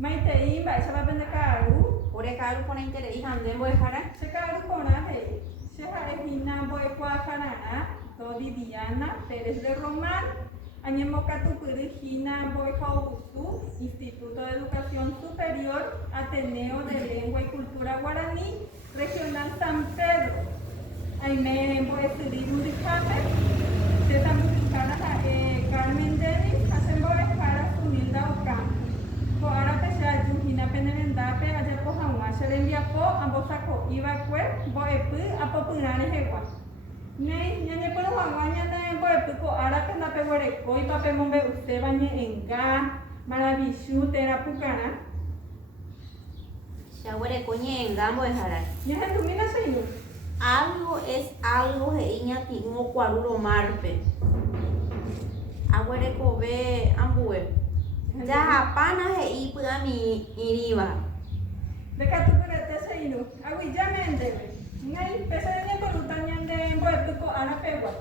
Maitei mba'éichapa pende ka'aru. Ore ka'aru porãiterei hande mbo'ehára. Che ka'aru porã he'i. Che ha'ehína mbo'ekuaakara'ã do Viviana Pérez de Román. Añemokatupyryhína mbo'ehaovusu Instituto de Educación Superior Ateneo de Lengua y Cultura Guaraní Regional San Pedro. Aime mbo'esyry Murijápe. Tetãmbyrýhára ha'e Carmen Denis ha che mbo'ehára Sunilda Ocampo. Ko'árape che ajuhína pene rendápe ajapo hag̃ua che rembiapo ambosako'íva'ekue mbo'epy apopyrã rehegua. Néi ñañepyrũ hag̃ua ñane mbo'epy ko'árape ndapeguerekóipa pe mombe'uséva ñe'ẽnga Maravichu térã pukarã. Chaguereko ñe'ẽnga mbo'ehára. Ñahendúmina che irũ. Algo es algo he'i ñati'ũ okuarúro márpe. Aguerekove ambue. Jahapána he'i py'ami iríva. Ndekatupyryete che irũ. Aguyjame ndéve. Néi péicha reñepyrũta ñande mbo'epy ko'árapegua.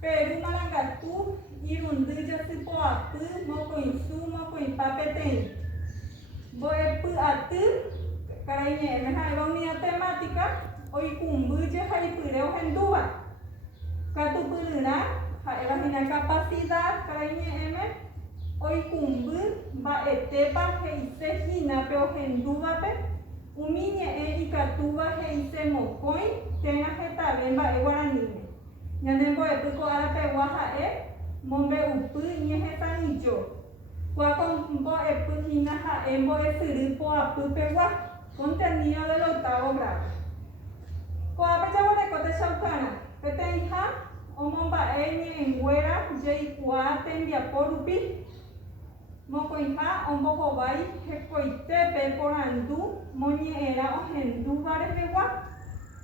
Peru Marangatu, irundy jasypoapy, mokõisu, mokõipa peteĩ. Mbo'epyaty karai ñe'ẽme ha'éva unidad temática oikũmby jehaipyre ohendúva. Katupyryrã ha'evahína capacidad karai ñe'ẽme oikũmby mba'etépa he'isehínape ohendúvape umi ñe'ẽ ikatúva he'ise mokõi térã hetave mba'e guaraníme. Ñande mbo'epy ko'árapegua ha'e mombe'upy ñehesãijo. Kua mbo'epyhína ha'e mbo'esyry poapýpegua contenido del octavo grado. Ko'ápe jaguareko techaukarã peteĩha omomba'e ñe'ẽnguéra jaikuaa tembiapo rupi. Mokõiha ombohovái hekoitépe porandu moñe'ẽrã ohendúva rehegua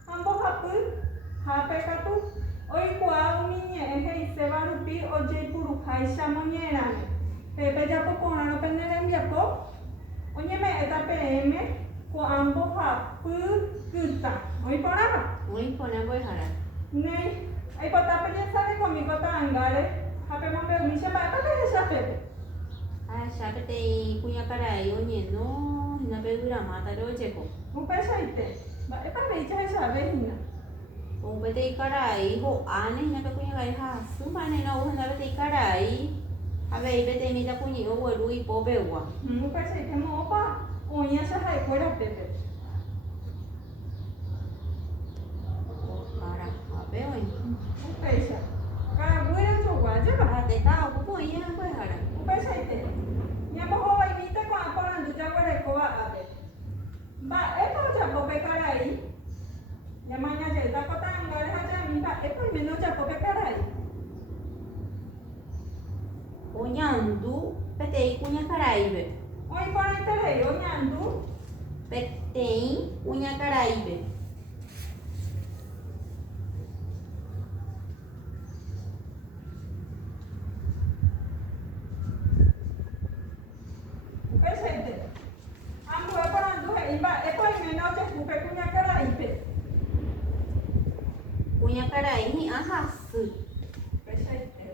ha mbohapy hápe katu oikuaa umi ñe'ẽ he'iséva rupi ojeipuruháicha moñe'ẽrãme. Pépe japoporãro pende rembiapo oñeme'ẽta peẽme ko'ã mbohapykyta. Oĩporãva? Oĩporã mbo'ehára. Néi aipota peñasãre conmigo ta'ãngáre ha pemombe'umi che mba'épa pehechapépe. Acha peteĩ kuñakarai oñeno hínape yvyramáta ojeko. Upéichaite. Mba'épa peichahechavehína. Ou peteĩ karai ho'áne hínape kuñakarai hasy mba'éneina ou henda peteĩ karai avei peteĩmi jakuñi ogueru ipópegua. Upéichaite mo'õpa oĩa che ha'ekuéra pépe. Okarápe oĩ. Upéicha. Ka'aguýre ojoguájeva. Ateha opupoĩ mbo'ehára. Upéichaite. Ñambohovaimíta ko'ã porandu jaguarekóva ápe. Mba'épa ojapópe karai. Ñamañajeýta ko ta'ãngáre ha jami mba'épa oiméne ojapópe karai. Oñandu peteĩ kuñakaraípe. Oĩporãiterei oñandu. Peteĩ kuñakaraípe. Upéichaite. Ambue porandu he'i mba'épa oiméne ojehúpe kuñakaraípe. Kuñakarai hi'ã hasy. Upéichaite.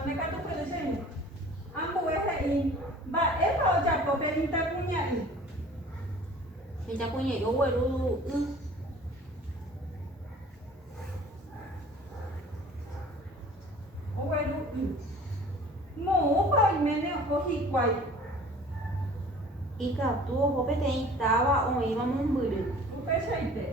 Ndekatupyry che irũ. Ambue he'i mba'épa ojapópe mitãkuña'i. Hejakuñe'i ogueru y. Ogueru y. Moõpa oiméne oho hikuái. Ikatu oho peteĩ táva oĩva mombyry. Upéichaite.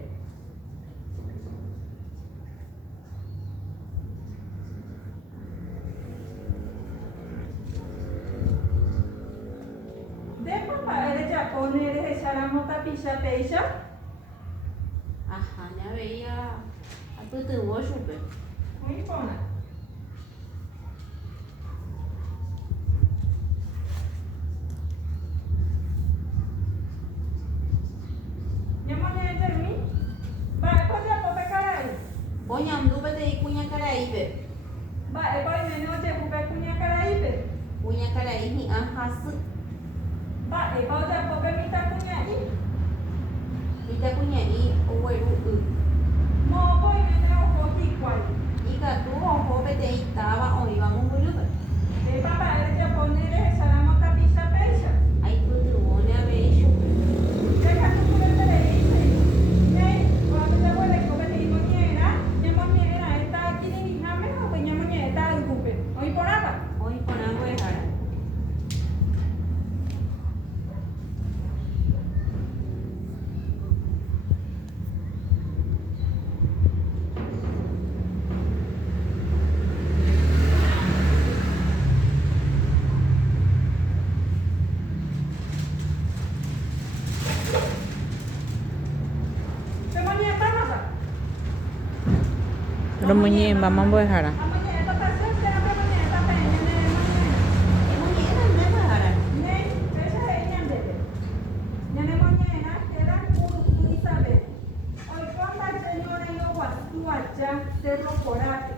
Ndépa mba'e rejapo nerehecharamo tapicha péicha. Aha, ñavei apytyvõ chupe. Oĩporã. Ñamoñe'ẽjerumi. Mba'épa ojapópe karai. Oñandu peteĩ kuñakaraípe. Mba'épa oiméne ojehúpe kuñakaraípe. Kuñakarai hi'ã hasy. Mba'épa ojapópe mitãkuña'i. Mitãkuña'i ogueru y. Romoñe, vamos a dejar. Cerro Corate.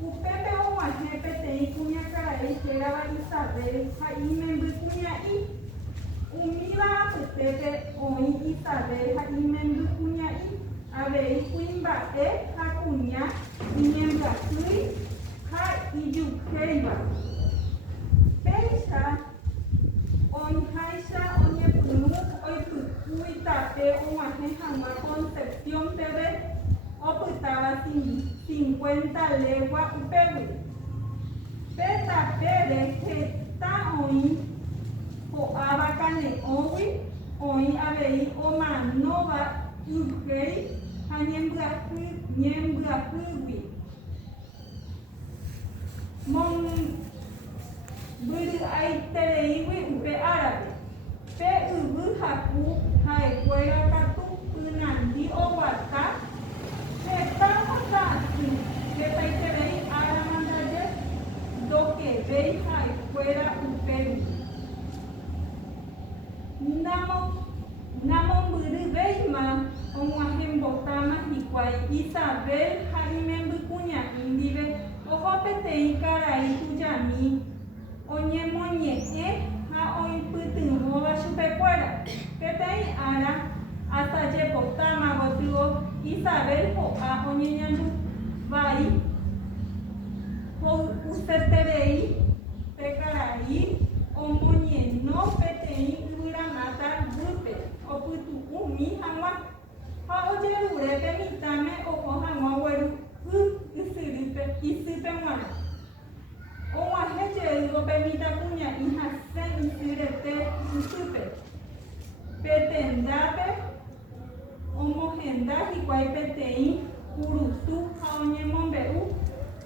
Upepe o guajepe te y cuña caray que era Isabel, Jaime Bucuña y Umila Pepe o Isabel, Jaime Bucuña y Abel Quimba Jacuña, Niembra Sui, Ha y Yukeiba. Pecha, on Haisha, Oñe Punu, Hoy Pucui Tape, o Guaje Jamua Concepción TV. Oputaba 50 leguas upewi. Peta pere que ta oi o abacane oi abei o manova ugei a niembra pubi. Mon buru ai tereiwi upe árabe. Pe ubu haku hae cuera katu unandi o wata. Estamos aquí, que país a mandar lo que veis ahí fuera un Perú. Namo buru veima, como ajem botama y cual Isabel Jaime Bucuña indive, ojo pete y cara y tuyami, oñe moñe, ha oy putin moda chupe fuera, pete y ara. Hasta llevo tamago Isabel o a oñeñandu vai o usted terei pecarai o moñe no petei uramata grupe o putu umi hangwa ha o jerure pemitame o ko hangwa weru isipe mwana o wa heje o pemita punya ihase isirete isipe petendape homogenda y guaypetei, urusu, jaoñe mombeu,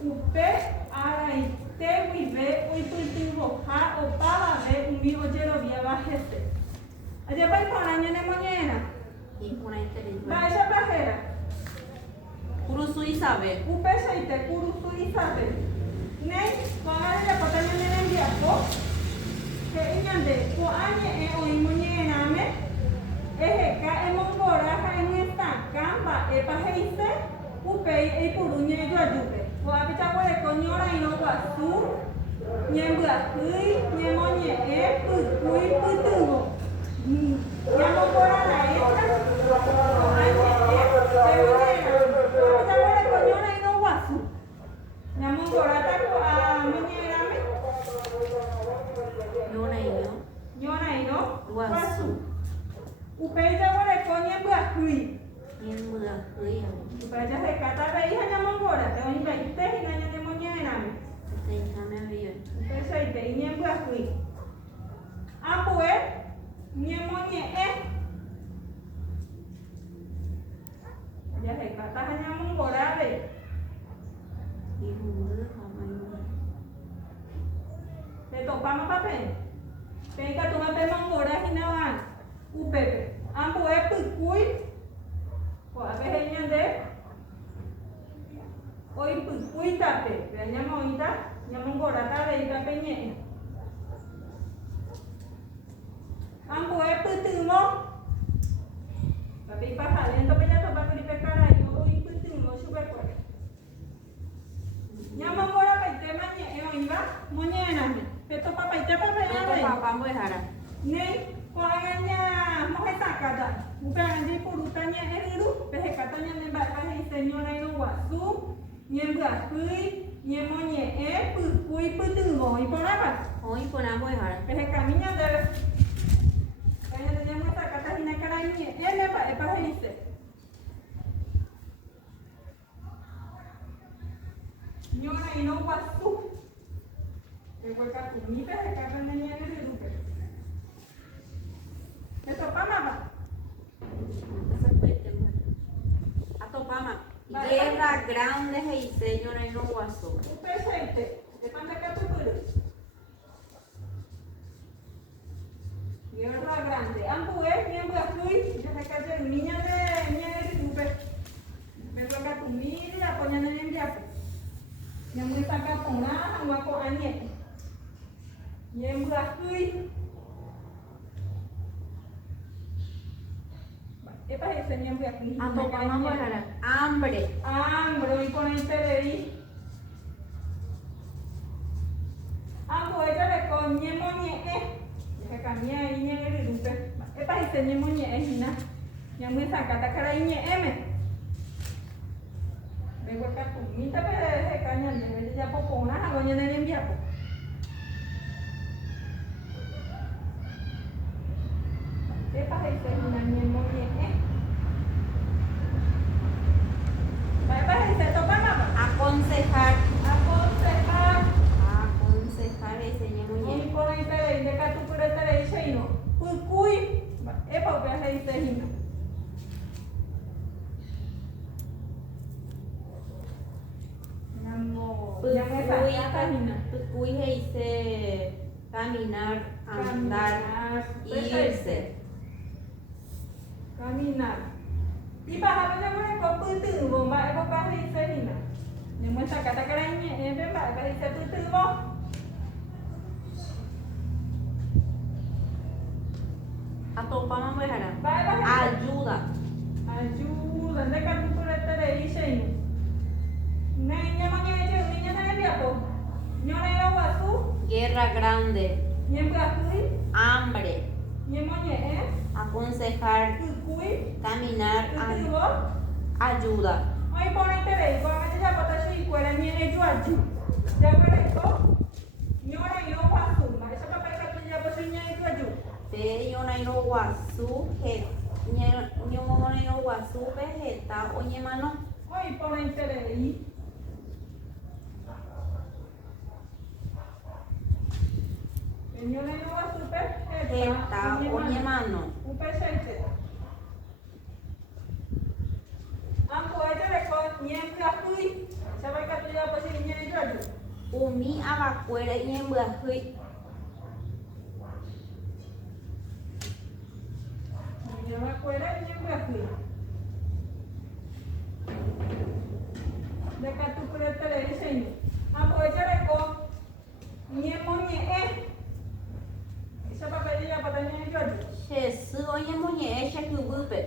upe, arai, te vive, hoy tultivo, ja, o pava, ve, un vivo yerovia bajese. Allá para el coraña de moñera. Y una interés. Vaya bajera. Urusu Isabel. Upe, seite, urusu Isabel. Nei, coaña de cotaña de enviapo. Que iñande, coaña, o moñera, me. Ejeka emongora en esta camba epajeise upei e puruñe yo ayupe o habita puede coñora y no guasu ñembra hui ñemoñe pui putugo ñamongora la esta o añe habita puede coñora y no guasu ñamongora taco a moñera me ñona y no guasu Upei ya gore konya buahui. Yen buahui. Upei ya se kata bei hanya mongora, te oni bei te hina nya demonya ename. Te hina bio. Upei sai bei nya buahui. Apue nya monye Ya se kata hanya mongora be. Ibu hamai. Te topama pape. Pega tu mape mongora hinawan. Upepe, ambo pukui, o a veces ñande, hoy pukui tape, veñamos ahorita, ñamon gorata de ita peñe. Ambo putumo, papi pasa lento peña topa que cara y hoy putumo super fuerte. Ñamon gora peite mañe, oiga, moñena, peto papá y te papá, papá muy jara. Nei, Kuaganya mohetakada, bukan di purutanya eriru, behekatanya nembak kahi senyora ino wasu, nyembak kui, nyemonye pukui putumo, iponapa? Oh, iponapa hara. Behekaminya debe. Kaya tanya mohetakada hinakara ini, lepa hise. Nyora ino wasu. Eweka kumi behekatanya eriru. Eso pama. Ato pama. Guerra grande y señora y no guaso. Presente. De panda que tu puru. Guerra grande. Ambu miembro azul. Ya se cae el niño de rupe. Pero acá tu mira, poñando en hàng qua cô anh nhẹ em vừa hơi Epa enseñan de aquí. Vamos a la hambre. Hambre, y ponerte de ahí. Ella le coñe moñe. Ya cambié ahí ni en el grupo. Epa enseñan moñe, Gina. Ya me saca ta cara ñe M. Vengo acá con mi tape de caña, ya poco una jagoña en el enviado. Epa enseñan moñe. Aconsejar. Aconsejar ese ñemuñe. Y por ahí te de acá tú por este le dice y no. Cuy. Epa, que le dice y no. Pucuy se dice caminar, andar, irse. Caminar. Y para ver cómo puede ser bomba, es para dice y no. Ni muestra que está caraña, es verdad, que dice puede bomba. Atopamos mejara. Ayuda. Ayuda. ¿Dónde que tú por este le dice? Niña mañana niña no es viapo. Yo no era guasu. Guerra grande. Ni en Brasil. Hambre. Ni en moñe. Aconsejar. Cuy. Caminar. Ayuda. Hoy ponete de ahí. Cuando ya pata su escuela ni en ello allí. Ya para esto. Yo no era guasu. Esa papá que tú ya pues ni en ello allí. Yo no era guasu. Yo no era guasu. Vegeta. Oye mano. Hoy ponete de ahí. Yo no era guasu. Vegeta. Oye mano. Un presente. Umi abacuera y en Brasil. De acá tú por el televisión. Apoyaré con ni moñe. Esa papelilla para tener yo. Jesús, oye muñe, ella que vuelve.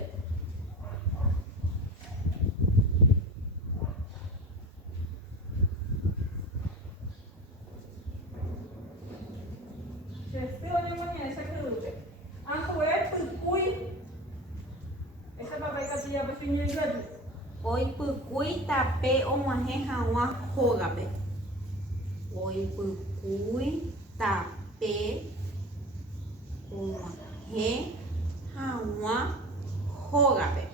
Hoy pucuy tape o maje jawa jogape. Hoy pucuy tape o maje jawa jogape.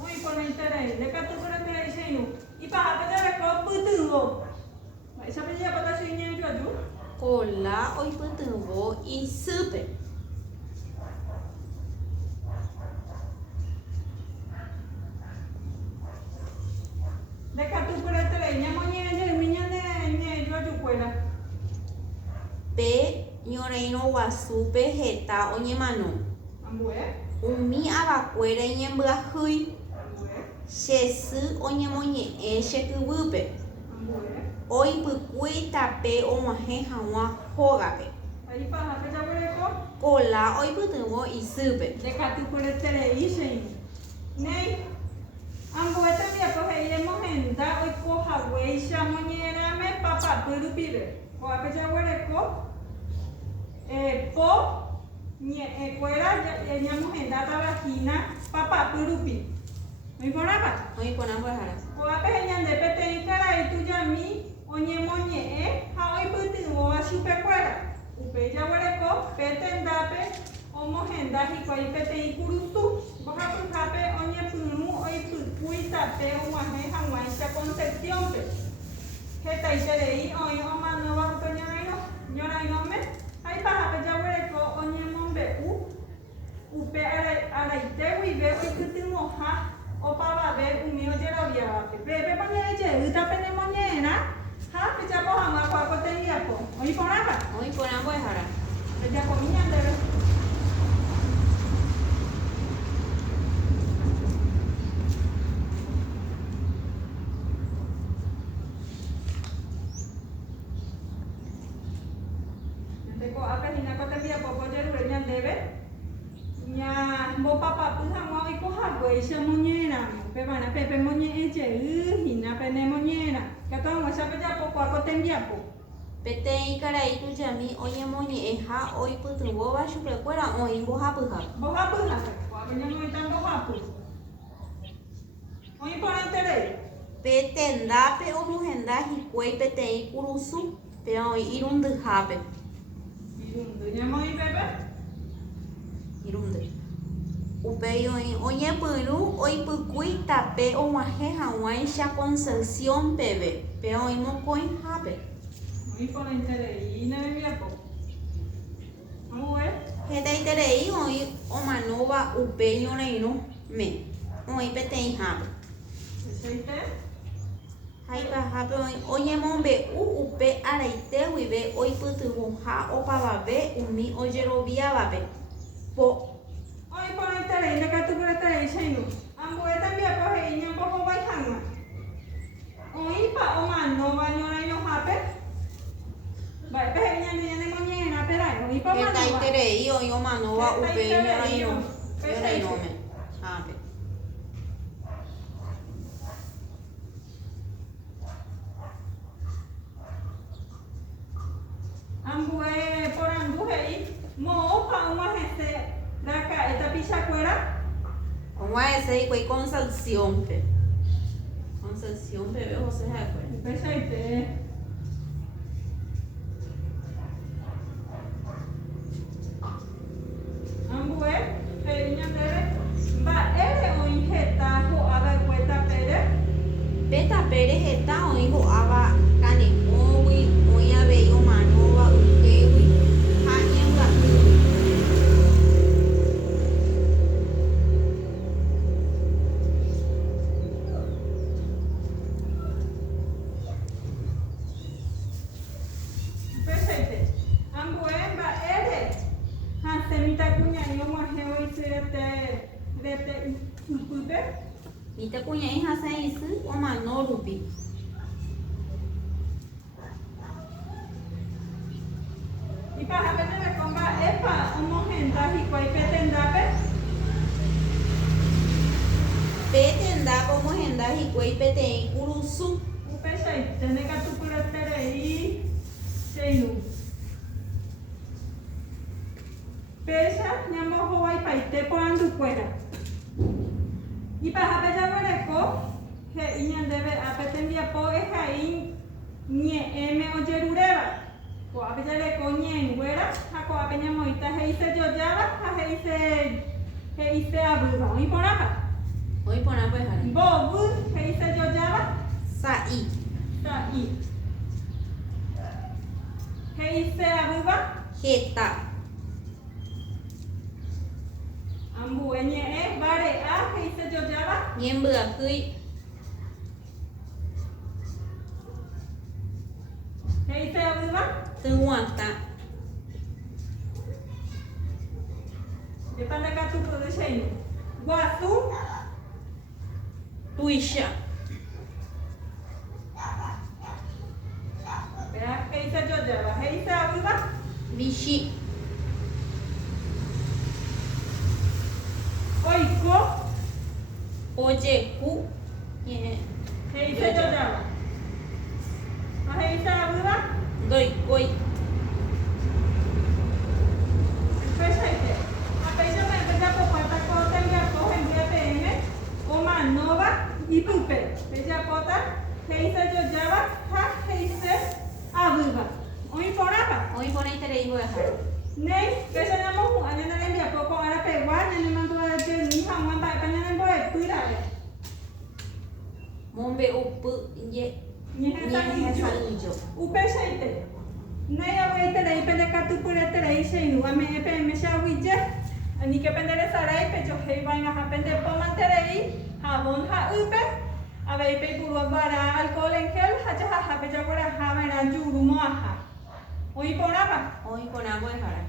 Hoy por el teléfono, de acá tú por el teléfono. Y para que te lo putugo. Esa pelilla para que se ñe yo. Cola hoy putugo y supe. Pe ñoreino guasupe heta oñemano. Umi abacuera ñembrahui. Chesy oñemoñe'ẽ chekyvýpe. Oipykúi tape og̃uahẽ hag̃ua hógape. Kola oipytyvõ isýpe. Ambueta viapo heiremos enda oikohaguéicha moñerãme papapýrupive. Ko'ápe po ñe'ẽkuéra ñamohendáta vagina papapýrupi. Oiporãpa? Oiporãmbyahara. Ko'ápe ñande peteĩ karai tujami oñemoñe'ẽ ha oipytyvõva chupekuéra. Upéi jaguareko pe tendápe omohenda hikuái peteĩ kurusu. Mbohapyhápe oñepyrũ oipykúi tape og̃uahẽ hag̃uáicha Concepciónpe. Hetaiterei oĩ omanova upe ñorairõme ha ipahápe jaguareko oñemombe'u upe araite guive oipytyvõha opavave umi ojeroviávape. Pépe moñe'ẽjeýta penemoñe'ẽrã ha pejapo hag̃ua ko'áko tembiapo. Oiporãpa? Oiporãmbyahara. Pejapomi ñandéve. moñera, pebana pepe moñe eche, hina pene moñera. Que todo mucha peja poco a cotembiapo. Petei carai tu jami oye moñe eja hoy putubo va chupe fuera hoy boja puja. Boja puja, cuando no están boja puja. Hoy por entere. Petenda pe o mujenda hikuei petei kurusu pe hoy irundu jape. Irundu, llamo y pepe. Irundu. Upei hoy oye puru hoy pukui tape o maje hawaii sha Concepción pebe pe hoy mokoi jape. Hoy por entere y no me viapo. Vamos a ver. Petei terei hoy o manova upei oreino me. Hoy petei jape. ¿Este? Hai pa hape oye mombe upe araite wibe oi putubo ha opava be umi oyerovia vape. Po Hoy por entere y no que tú por entere y shainu. Ambué también por ahí, no poco bailando. Hoy pa o mano baño y no jape. Vai pe nya ne moñena pera, hoy pa mano. petai terei oi o manova upe oreino. Oreino me. Hape. Ambué por anduje y mo pa uma gente da ca esta pichacuera. Como ese y Concepción pe. Concepción pe veo José Jacob. Pesaite. Ambué, peña tere. Va ere o injeta ho aba cueta pere. Peta pere heta oi ho ava kane owi oi ave o manova ukewi ha nyanga. Pesaite. Ambué va ere. Han semita cuña yo maje hoy de upube. Mita punya iha saisu o manorubi. Y para ver de comba epa homogenta y cuai petendape. Petenda como henda hikuei petei kurusu. Pesaite. Tene que tu por tere y seinu. Pesa, nyamo hawai paite por andu fuera. Y para ver ya vereko, que iñan debe apetendia po es ahí nie m o jerureva. Ko apeja le ko nie nguera, ha ko apenya moita he ise yoyaba, ha he ise abuba. Y por acá. Oi pona pues hara. Bobu he ise yoyaba, Sai. ta i. He ise abuba. Heta. Ambu enye bare a he ise yoyaba. Nyembua kui. He ise abuba. Tuwata. Depende ka tu produceino. Guasu. Tuisha. Verá he ise yoyaba. He ise abuba. Bishi. Oiko. Ojeku. Ye. He ise yoyaba. He ise abuba. Doi koi. Pesaite. Apeja me peja po pata ko tenga ko en BPM. O manova y pupe. Peja pota. He ise yoyaba. Ha he ise abuba. Oi porapa. Oi pona terei boa hara. Nei, que se llama Juan en el envía poco ahora peguar en el mando de mi hija, Juan va a poner en boe, cuidado. Mombe upu ye. Ni esa Nye ni yo. salijo. Upe shaite. Nei a voy te dei pende katu pure te dei sheinu a me pe me sha wije. Ani que pendere sarai pe yo hei vaina ha pende po manterei, jabón ha upe. A ver pe puro para alcohol en gel, ha pe ya por ha vera yuru moaja. Oi porapa. Oi pona boa hara.